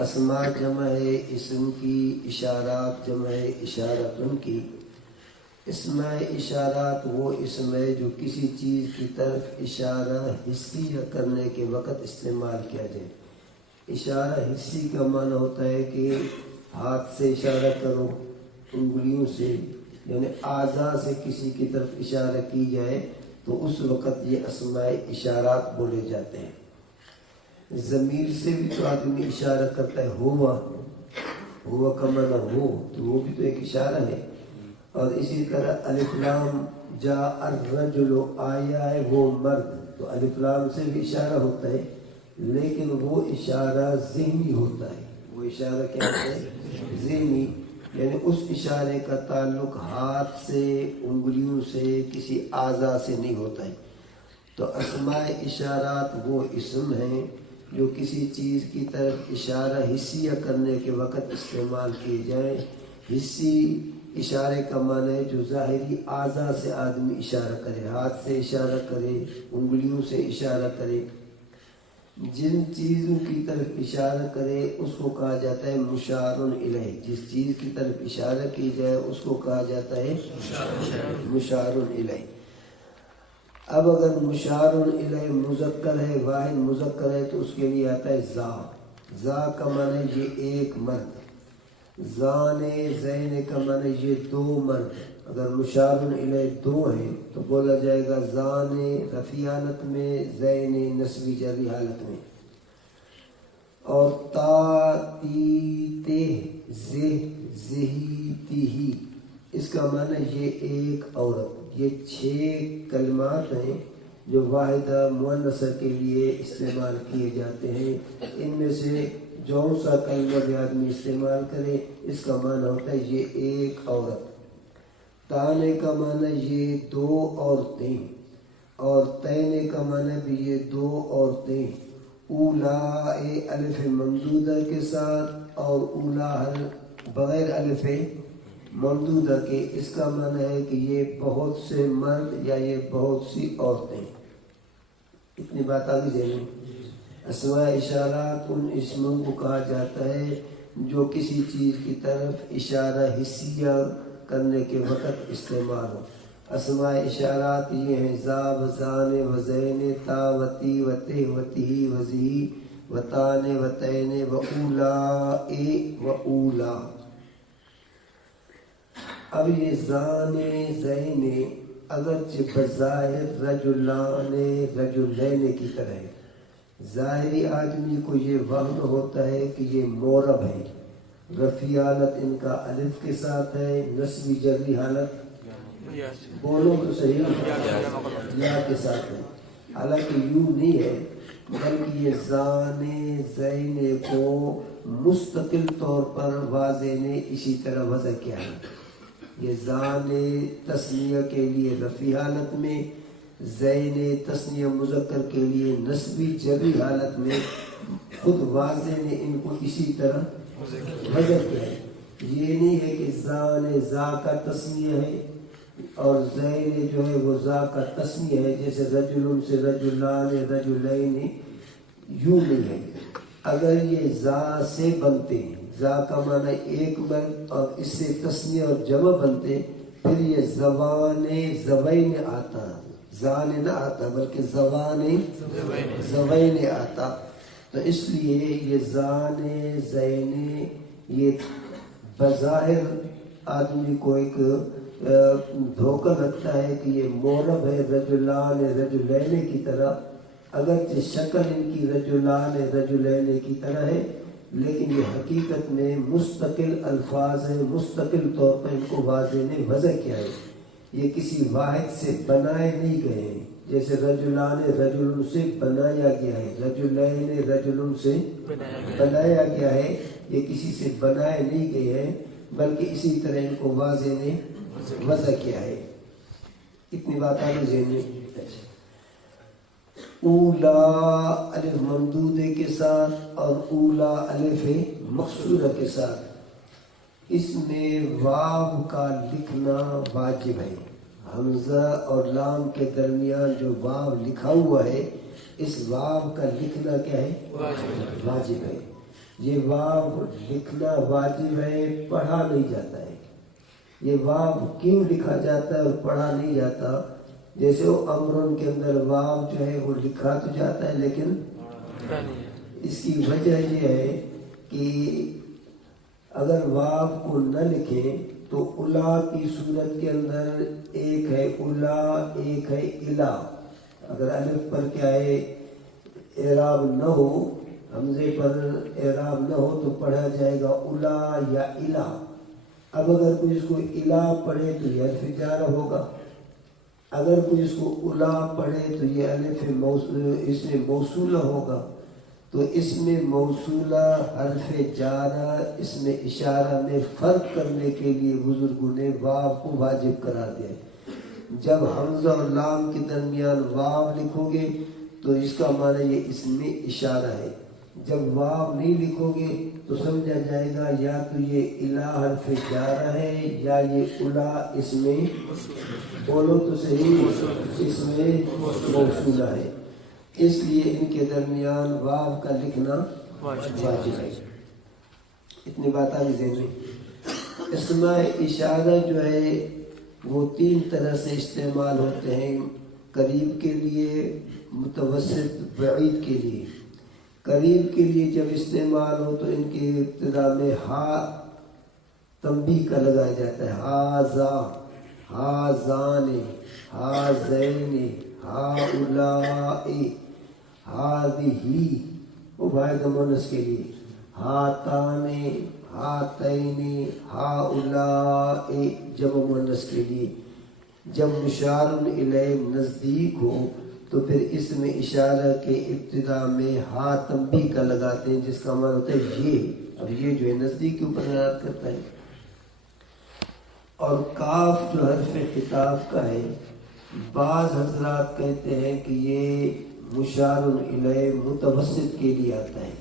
اسماء جمع ہے اسم کی، اشارات جمع ہے اشارتن کی۔ اسم اشارات وہ اسم ہے جو کسی چیز کی طرف اشارہ حسی کرنے کے وقت استعمال کیا جائے۔ اشارہ حسی کا معنی ہوتا ہے کہ ہاتھ سے اشارہ کرو، انگلیوں سے، یعنی اعضاء سے کسی کی طرف اشارہ کی جائے تو اس وقت یہ اسماء اشارات بولے جاتے ہیں۔ ضمیر سے بھی تو آدمی اشارہ کرتا ہے، ہوا کا معنی ہو، تو وہ بھی تو ایک اشارہ ہے۔ اور اسی طرح الف لام جاء الرجل، آیا ہے وہ مرد، تو الف لام سے بھی اشارہ ہوتا ہے، لیکن وہ اشارہ ذہنی ہوتا ہے۔ وہ اشارہ کیا ہوتا ہے؟ ذہنی، یعنی اس اشارے کا تعلق ہاتھ سے، انگلیوں سے، کسی اعضاء سے نہیں ہوتا ہے۔ تو اسماء اشارات وہ اسم ہیں جو کسی چیز کی طرف اشارہ حسیہ کرنے کے وقت استعمال کیے جائیں۔ حسی اشارے کا معنی ہے جو ظاہری اعضاء سے آدمی اشارہ کرے، ہاتھ سے اشارہ کرے، انگلیوں سے اشارہ کرے۔ جن چیزوں کی طرف اشارہ کرے اس کو کہا جاتا ہے مشار الیہ۔ جس چیز کی طرف اشارہ کی جائے اس کو کہا جاتا ہے مشار الیہ۔ اب اگر مشار الیہ مذکر ہے، واحد مذکر ہے، تو اس کے لیے آتا ہے ذا کا معنی یہ ایک مرد، زان زین کا معنی یہ دو مرد۔ اگر مشار الیہ دو ہیں تو بولا جائے گا زان رفیع حالت میں، زین نصبی جری حالت میں۔ اور تا تی تے زہ زہی تیہی، اس کا معنی یہ ایک عورت۔ یہ 6 کلمات ہیں جو واحدہ مؤنثہ کے لیے استعمال کیے جاتے ہیں۔ ان میں سے جون سا کلمہ بھی آدمی استعمال کرے اس کا معنی ہوتا ہے یہ ایک عورت۔ تانے کا معنی یہ 2 عورتیں، اور تینے کا معنی بھی یہ 2 عورتیں۔ اولا الف ممدودہ کے ساتھ اور اولا بغیر الف ممدودہ کے، اس کا معنی ہے کہ یہ بہت سے مرد یا یہ بہت سی عورتیں۔ اتنی بات آگے جائیں۔ اسماء اشارات ان اسموں کو کہا جاتا ہے جو کسی چیز کی طرف اشارہ حسیہ کرنے کے وقت استعمال ہو۔ اسماء اشارات یہ ہیں ذا و زان و زین، تا و تی و تے و تہی و زہی و تان و تین و اولا و اولا۔ اب یہ زان زین اگرچہ بظاہر رجلان رجلین کی طرح ہے، ظاہری آدمی کو یہ وہم ہوتا ہے کہ یہ مورب ہے۔ رفیع حالت ان کا الف کے ساتھ ہے، نصبی جری حالت بولو تو صحیح یا کے ساتھ ہے، حالانکہ یوں نہیں ہے، بلکہ یہ زان زین کو مستقل طور پر واضح نے اسی طرح وضع کیا ہے۔ یہ زان تسنیہ کے لیے رفیع حالت میں، زین تسنیہ مذکر کے لیے نسبی جری حالت میں، خود واضح نے ان کو اسی طرح وضع کیا ہے۔ یہ نہیں ہے کہ زان زا کا تسنیہ ہے اور زین جو ہے وہ زا کا تسنیہ ہے، جیسے رجل سے رجلان رجلین، یوں نہیں ہے۔ اگر یہ زا سے بنتے ہیں، زا کا معنی ایک مرد اور اس سے تسنیہ اور جمع بنتے، پھر یہ زبان زبین آتا، زان نہ آتا بلکہ زبان زبین آتا۔ تو اس لیے یہ زان زین یہ بظاہر آدمی کو ایک دھوکہ لگتا ہے کہ یہ مورب ہے رجلان رجلین کی طرح، اگرچہ شکل ان کی رجلان رجلین کی طرح ہے، لیکن یہ حقیقت میں مستقل الفاظ ہیں، مستقل طور پر ان کو واضح نے وضع کیا ہے۔ یہ کسی واحد سے بنائے نہیں گئے ہیں، جیسے رجلان رجل سے بنایا گیا ہے، رجلین رجل سے بنایا گیا ہے، یہ کسی سے بنائے نہیں گئے ہیں بلکہ اسی طرح ان کو واضح نے وضع کیا ہے۔ اتنی بات آگے ذہن میں۔ اولا الف ممدودے کے ساتھ اور اولا الف مقصورہ کے ساتھ، اس میں واو کا لکھنا واجب ہے۔ حمزہ اور لام کے درمیان جو واو لکھا ہوا ہے، اس واو کا لکھنا کیا ہے؟ واجب ہے۔ یہ واو لکھنا واجب ہے، پڑھا نہیں جاتا ہے۔ یہ واو کیوں لکھا جاتا ہے اور پڑھا نہیں جاتا؟ جیسے وہ امرن کے اندر واو جو ہے وہ لکھا تو جاتا ہے لیکن اس کی وجہ یہ ہے کہ اگر واو کو نہ لکھیں تو الا کی صورت کے اندر ایک ہے الا، ایک ہے الا۔ اگر الف پر کیا ہے اعراب نہ ہو، حمزے پر اعراب نہ ہو تو پڑھا جائے گا الا یا الا۔ اب اگر کوئی اس کو الا پڑھے تو یہ الف جارہ ہوگا، اگر کوئی اس کو الا پڑھے تو یہ الف اس میں موصولہ ہوگا۔ تو اس میں موصولہ حرف جارہ، اس میں اشارہ میں فرق کرنے کے لیے بزرگوں نے واو کو واجب قرار دیا۔ جب حمزہ اور لام کے درمیان واو لکھو گے تو اس کا معنی یہ اس میں اشارہ ہے۔ جب واو نہیں لکھو گے تو سمجھا جائے گا یا تو یہ الا حرف جارہ ہے یا یہ الا اس میں، بولو تو صحیح، اس میں موصولہ ہے۔ اس لیے ان کے درمیان واو کا لکھنا واجب ہے۔ اتنی بات آگے ذہن میں۔ اسماء اشارہ جو ہے وہ تین طرح سے استعمال ہوتے ہیں، قریب کے لیے، متوسط، بعید کے لیے۔ قریب کے لیے جب استعمال ہو تو ان کی ابتدا میں ہا تنبیہ کا لگایا جاتا ہے، ہا زا، ہا زان، ہا زین، ہا اولائی، ہا ذی، وہ واحد مونس کے لیے، ہا تانے، ہا تین، ہا اولائی جمع مونس کے لیے۔ جب مشار الیہ نزدیک ہو تو پھر اس میں اشارہ کے ابتدا میں ہا تنبیہ کا لگاتے ہیں، جس کا معنی ہوتا ہے یہ۔ اب یہ جو ہے نزدیک کے اوپر دلالت کرتا ہے۔ اور کاف جو حرف خطاب کا ہے، بعض حضرات کہتے ہیں کہ یہ مشار الیہ متوسط کے لیے آتا ہے،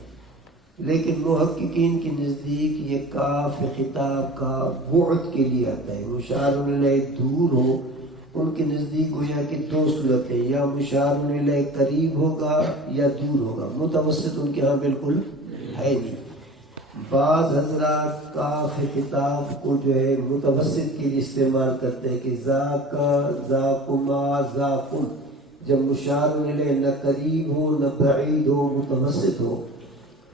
لیکن محققین کے نزدیک یہ کاف خطاب کا بعد کے لیے آتا ہے۔ مشار الیہ دور ہو، ان کے نزدیک گویا کہ دو صورتیں، یا مشار الیہ قریب ہوگا یا دور ہوگا، متوسط ان کے ہاں بالکل ہے نہیں۔ بعض حضرات کاف خطاب کو جو ہے متوسط کے لیے استعمال کرتے ہیں کہ ذاکا، ذاکما، ذاکم، جب مشار الیہ نہ قریب ہو نہ بعید ہو، متوسط ہو۔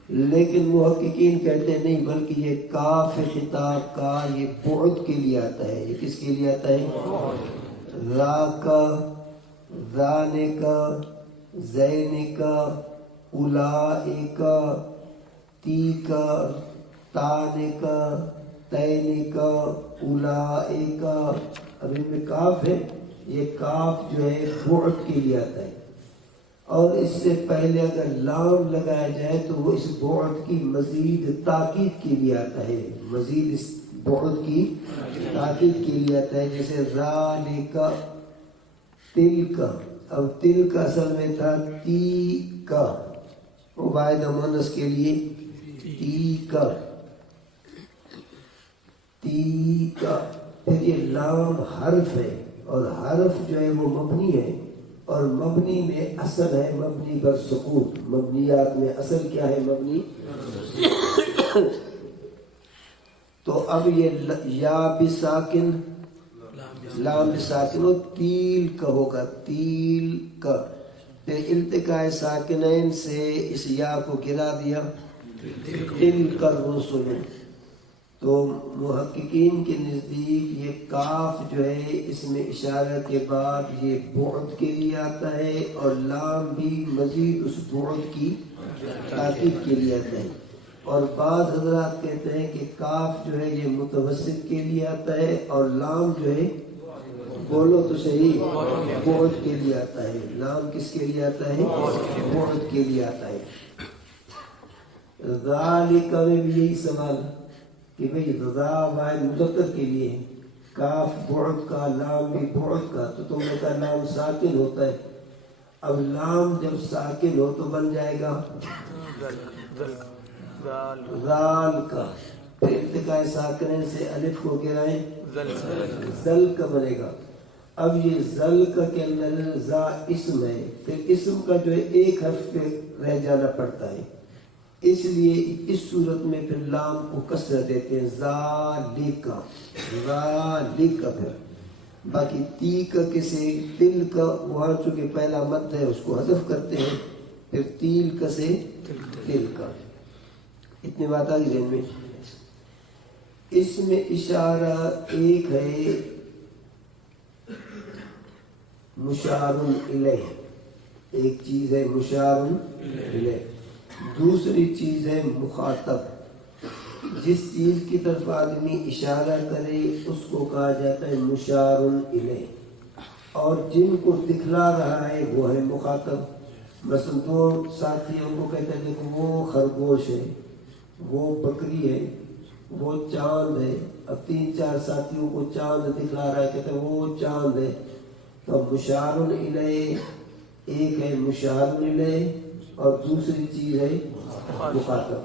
لیکن محققین کہتے ہیں نہیں، بلکہ یہ کاف خطاب کا یہ بعد کے لیے آتا ہے۔ یہ کس کے لیے آتا ہے؟ ذاکا، ذانکا، زینکا، اولائکا، تیکا، تانکا، تینکا، اولائکا۔ اب ان میں کاف ہے، یہ کاف جو ہے بعد کے لیے آتا ہے، اور اس سے پہلے اگر لام لگایا جائے تو وہ اس بعد کی مزید تاکید کے لیے آتا ہے، مزید اس بعد کی تاکید کے لیے آتا ہے۔ جیسے ذالکا، تلکا، اب تلکا اصل میں تھا تیکا، وہ واحد مؤنث کے لیے تیکا، تیکا۔ پھر یہ لام حرف ہے، اور حرف جو ہے وہ مبنی ہے، اور مبنی میں اصل ہے مبنی پر سکون۔ مبنیات میں اصل کیا ہے؟ مبنی۔ تو اب یہ یا بساکن، لام بساکن، و تیل کا ہوگا، تیل کا۔ پھر التقاء ساکنین سے اس یا کو گرا دیا، تلک الرسل۔ تو محققین کے نزدیک یہ کاف جو ہے اس میں اشارہ کے بعد یہ بعد کے لیے آتا ہے، اور لام بھی مزید اس بعد کی تاکید کے لیے آتا ہے۔ اور بعض حضرات کہتے ہیں کہ کاف جو ہے یہ متوسط کے لیے آتا ہے، اور لام جو ہے، بولو تو صحیح، بعد کے لیے آتا ہے۔ لام کس کے لیے آتا ہے؟ بعد کے لیے آتا ہے۔ ذالک میں بھی یہی سوال کہ بھئی رضا واحد مذکر کے لیے ہے، کاف بعد کا، لام بھی بعد کا، تو تم نے کہا لام ساکن ہوتا ہے۔ اب لام جب ساکن ہو تو بن جائے گا ذال کا، پھر التقاء ساکنین سے الف کو گرائیں، ذل کا بنے گا۔ اب یہ ذل کا کے اندر ذا اسم ہے، پھر اسم کا جو ہے ایک حرف پہ رہ جانا پڑتا ہے، اس لیے اس صورت میں پھر لام کو کسرہ دیتے ہیں، ذالک ذالک، پھر باقی تی کا کسے تل کا وہاں چونکہ پہلا مد ہے اس کو حذف کرتے ہیں، پھر تیل کا سے تل کا. اتنی بات آ گئی ذہن میں. اس میں اشارہ ایک ہے مشار الیہ، ایک چیز ہے مشار الیہ، دوسری چیز ہے مخاطب. جس چیز کی طرف آدمی اشارہ کرے اس کو کہا جاتا ہے مشار الیہ، اور جن کو دکھلا رہا ہے وہ ہے مخاطب. مثلا دو ساتھیوں کو کہتے ہیں دیکھو وہ خرگوش ہے، وہ بکری ہے، وہ چاند ہے. اب 3-4 ساتھیوں کو چاند دکھلا رہا ہے، کہتے ہیں وہ چاند ہے. تو مشار الیہ ایک ہے مشار الیہ اور دوسری چیز ہے مخاطب.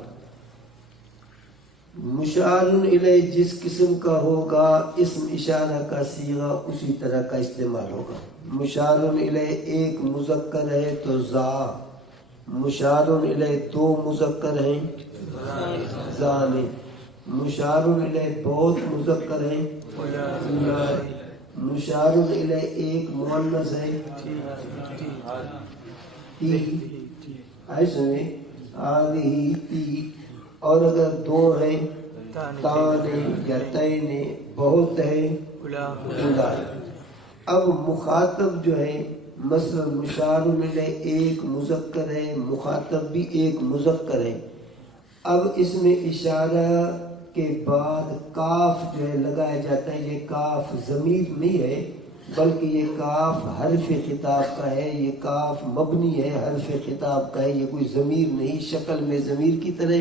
مشار الیہ جس قسم کا ہوگا اسم اشارہ کا صیغہ اسی طرح کا استعمال ہوگا. مشار الیہ ایک مذکر ہے تو ذا، مشار الیہ 2 مذکر ہیں ذان، مشار الیہ بہت مذکر ہیں اولئک، مشار الیہ ایک مؤنث ہے تی، ایسے میں آدھی تی، اور اگر 2 ہیں تانے یا تینے، بہت ہے اولئک. اب مخاطب جو ہے مثلا مشار الیہ ایک مذکر ہے، مخاطب بھی ایک مذکر ہے. اب اس میں اشارہ کے بعد کاف جو ہے لگایا جاتا ہے. یہ کاف ضمیر نہیں ہے بلکہ یہ کاف حرف خطاب کا ہے، یہ کاف مبنی ہے حرف خطاب کا ہے، یہ کوئی ضمیر نہیں. شکل میں ضمیر کی طرح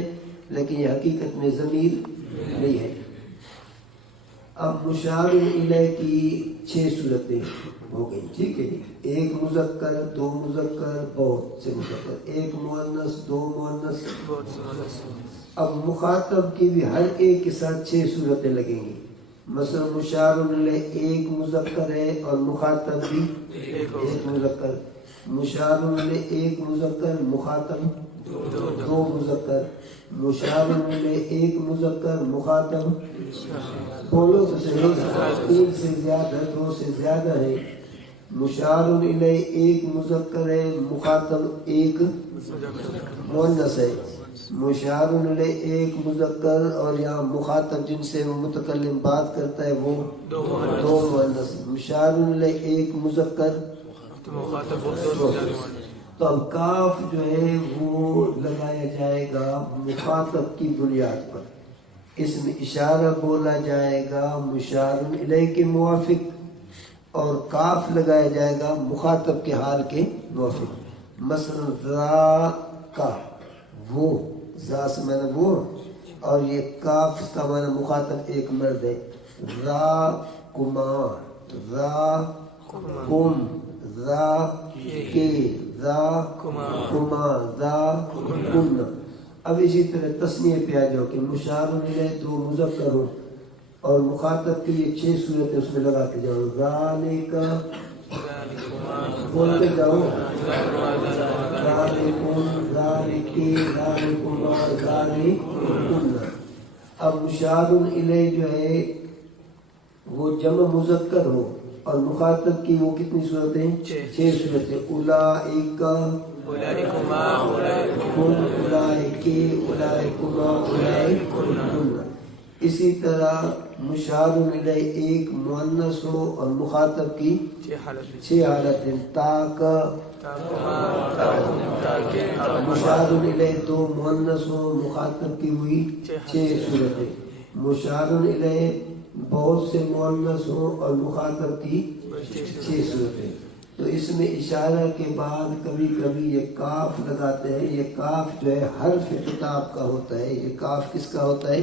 لیکن یہ حقیقت میں ضمیر نہیں ہے. اب مشار الیہ کی 6 صورتیں ہو گئی، ٹھیک ہے. ایک مذکر، 2 مذکر، بہت سے مذکر، ایک مؤنث، 2 مؤنث. اب مخاطب کی بھی ہر ایک کے ساتھ 6 صورتیں لگیں گی. مثلا مشار الیہ ایک مذکر ہے اور مخاطب بھی ایک مذکر. مشار الیہ ایک مذکر، مخاطب 2 مذکر. مشار الیہ ایک مذکر، مخاطب بولو تو صحیح 3 سے زیادہ، 2 سے زیادہ ہے. مشار الیہ ایک مذکر ہے، مخاطب ایک مؤنث ہے. مشار الیہ ایک مذکر اور یہاں مخاطب جن سے متکلم بات کرتا ہے وہ 2 مؤنث. مشار الیہ ایک مذکر تو اب کاف جو ہے وہ لگایا جائے گا مخاطب کی بنیاد پر. اس میں اشارہ بولا جائے گا مشار الیہ کے موافق اور کاف لگایا جائے گا مخاطب کے حال کے موافق. مثلا ذا کا وہ، ذا سے معنی وہ، اور یہ کاف کا معنی مخاطب ایک مرد ہے. ذا کما، ذا کم، ذا کے، ذا کما، ذا کن. اب اسی طرح تسنیہ پہ آ جاؤ کہ مشار الیہ 2 مذکر ہو اور مخاطب کے لیے 6 صورتیں اس میں لگا کے جاؤ. ذالک بولتے جاؤ، ذالکم، ذالکی، ذالکما، ذالکن. اب مشار الیہ جو ہے وہ جمع مذکر ہو اور مخاطب کی وہ کتنی صورتیں؟ 6 صورتیں. اولئک، اولئکما، اولئکم، اولئکی، اولئکما، اولئکن. اسی طرح مشار الیہ ایک مؤنث ہو اور مخاطب کی 6 حالتیں. تاک، مشار الیہ 2 مؤنث ہو، مخاطب کی ہوئی 6 صورتیں. مشار الیہ بہت سے مؤنث ہو اور مخاطب کی 6 صورتیں. تو اس میں اشارہ کے بعد کبھی کبھی یہ کاف لگاتے ہیں. یہ کاف جو ہے حرف خطاب کا ہوتا ہے. یہ کاف کس کا ہوتا ہے؟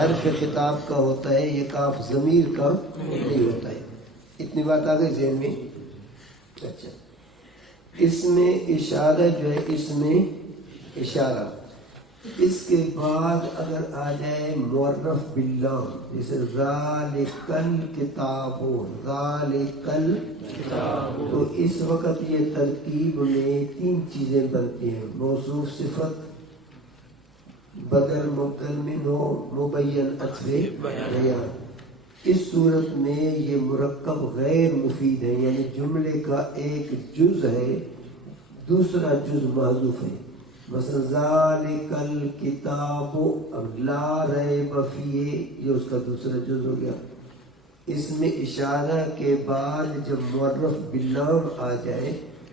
حرف خطاب کا ہوتا ہے. یہ کاف ضمیر کا نہیں ہوتا ہے. اتنی بات آ گئی ذہن میں؟ اچھا، اس میں اشارہ جو ہے، اس میں اشارہ اس کے بعد اگر آ جائے معرف باللام، جیسے ذالک الکتاب، ذالک الکتاب، تو اس وقت یہ ترکیب میں 3 چیزیں بنتی ہیں: موصوف صفت، بدل مبدل منہ مبین عطف بیان. اس صورت میں یہ مرکب غیر مفید ہے، یعنی جملے کا ایک جز ہے، دوسرا جز محذوف ہے. مثلا ذالک الکتاب، اب لا ریب فیہ یہ اس کا دوسرا جز ہو گیا. اس میں اشارہ کے بعد جب معرف باللام آ جائے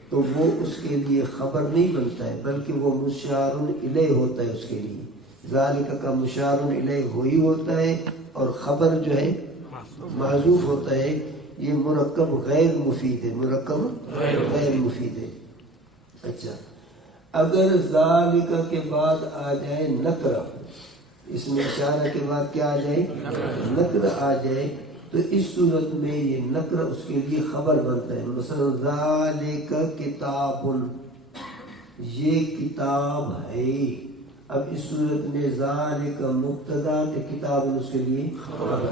تو وہ اس کے لیے خبر نہیں بنتا ہے، بلکہ وہ مشار الیہ ہوتا ہے. اس کے لیے ذالک کا مشار الیہ وہی ہوتا ہے اور خبر جو ہے معذوف ہوتا ہے. یہ مرکب غیر مفید ہے، مرکب غیر مفید ہے. اچھا، اگر ذالک کے بعد آ جائے نکرہ، اس میں اشارہ کے بعد کیا آ جائے؟ نکرہ آ جائے، تو اس صورت میں یہ نکرہ اس کے لیے خبر بنتا ہے. مثلا ذالک کتاب، یہ کتاب ہے. اب اس صورت میں ذالک مبتدا کہ کتاب اس کے لیے خبر.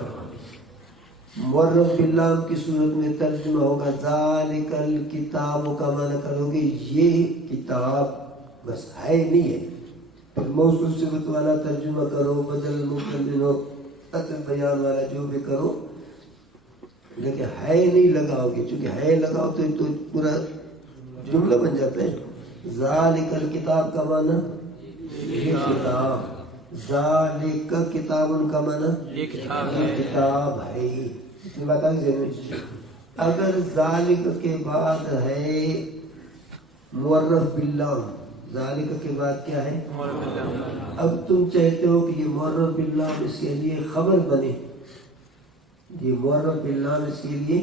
معرف باللام کی صورت میں ترجمہ ہوگا ذالک الکتاب کا معنی کرو گے یہ کتاب، بس ہے نہیں ہے. پھر موصول صفت والا ترجمہ کرو، بدل مبدل منہ عطف بیان والا جو بھی کرو، لیکن ہے نہیں لگاؤ گے. چونکہ ہے لگاؤ تو پورا جملہ بن جاتا ہے. ذالک الکتاب کا معنی یہ کتاب، ذالک کتاب کا معنی یہ کتاب ہے. اتنی بات آئی ذہن میں. اگر ذالک کے بعد ہے معرف باللام، ذالک کے بعد کیا ہے؟ اب تم چاہتے ہو کہ یہ معرف باللام اس کے لیے خبر بنے، یہ معرف باللام اس کے لیے،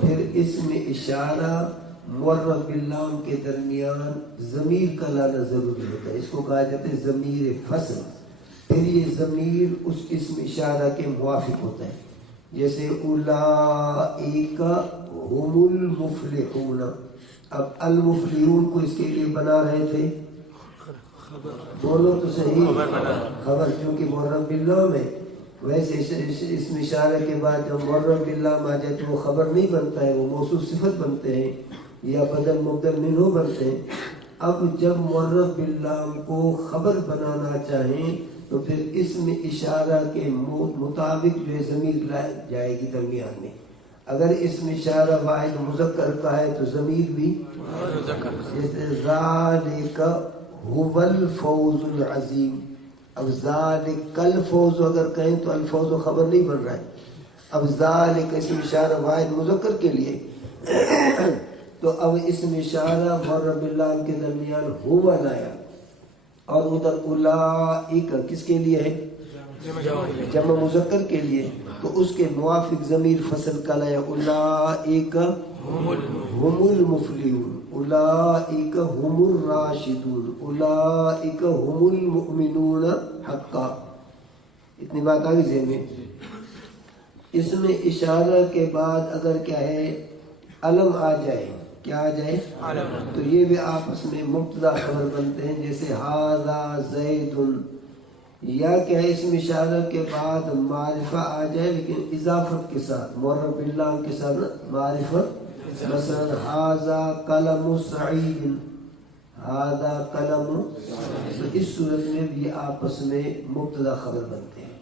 پھر اس میں اشارہ معرف باللام کے درمیان ضمیر کا لانا ضروری ہوتا ہے. اس کو کہا جاتا ہے ضمیر فصل. پھر یہ ضمیر اس اسم اشارہ کے موافق ہوتا ہے. جیسے اولئک هم المفلحون، اب المفلحون کو اس کے لیے بنا رہے تھے، بولو تو صحیح، خبر، کیونکہ معرف باللام ہے. ویسے اسم اشارہ کے بعد جب معرف باللام آ جائے تو وہ خبر نہیں بنتا ہے، وہ موصول صفت بنتے ہیں یا بدل مبدل منہ بنتے ہیں. اب جب معرف باللام کو خبر بنانا چاہیں تو پھر اسم اشارہ کے مطابق جو ہے ضمیر لائی جائے گی درمیان میں. اگر اسم اشارہ واحد مذکر کا ہے تو ضمیر بھی جیسے ذالک هو الفوز العظیم. اب ذالک الفوز اگر کہیں تو الفوز خبر نہیں بن رہا ہے. اب ذالک اسم اشارہ واحد مذکر کے لیے تو اب اسم اشارہ معرف باللام کے درمیان ہوا لایا، اور ادھر اولئک کس کے لیے ہے؟ جمع مذکر کے لیے، تو اس کے موافق ضمیر فصل کا لایا اولئک هم المفلحون، اولئک هم الراشدون، اولئک هم المؤمنون حقا. اتنی بات آ گئی ذہن میں. اس میں اشارہ کے بعد اگر کیا ہے علم آ جائے، کیا آ جائے؟ تو یہ بھی آپس میں مبتدا خبر بنتے ہیں. جیسے ھذا زید، یا کیا ہے اسم اشارہ کے بعد معرفہ آ جائے لیکن اضافت کے ساتھ، معرف باللام کے ساتھ معرفت. مثلا ھذا قلم سعید، ھذا قلم، تو اس صورت میں بھی آپس میں مبتدا خبر بنتے ہیں.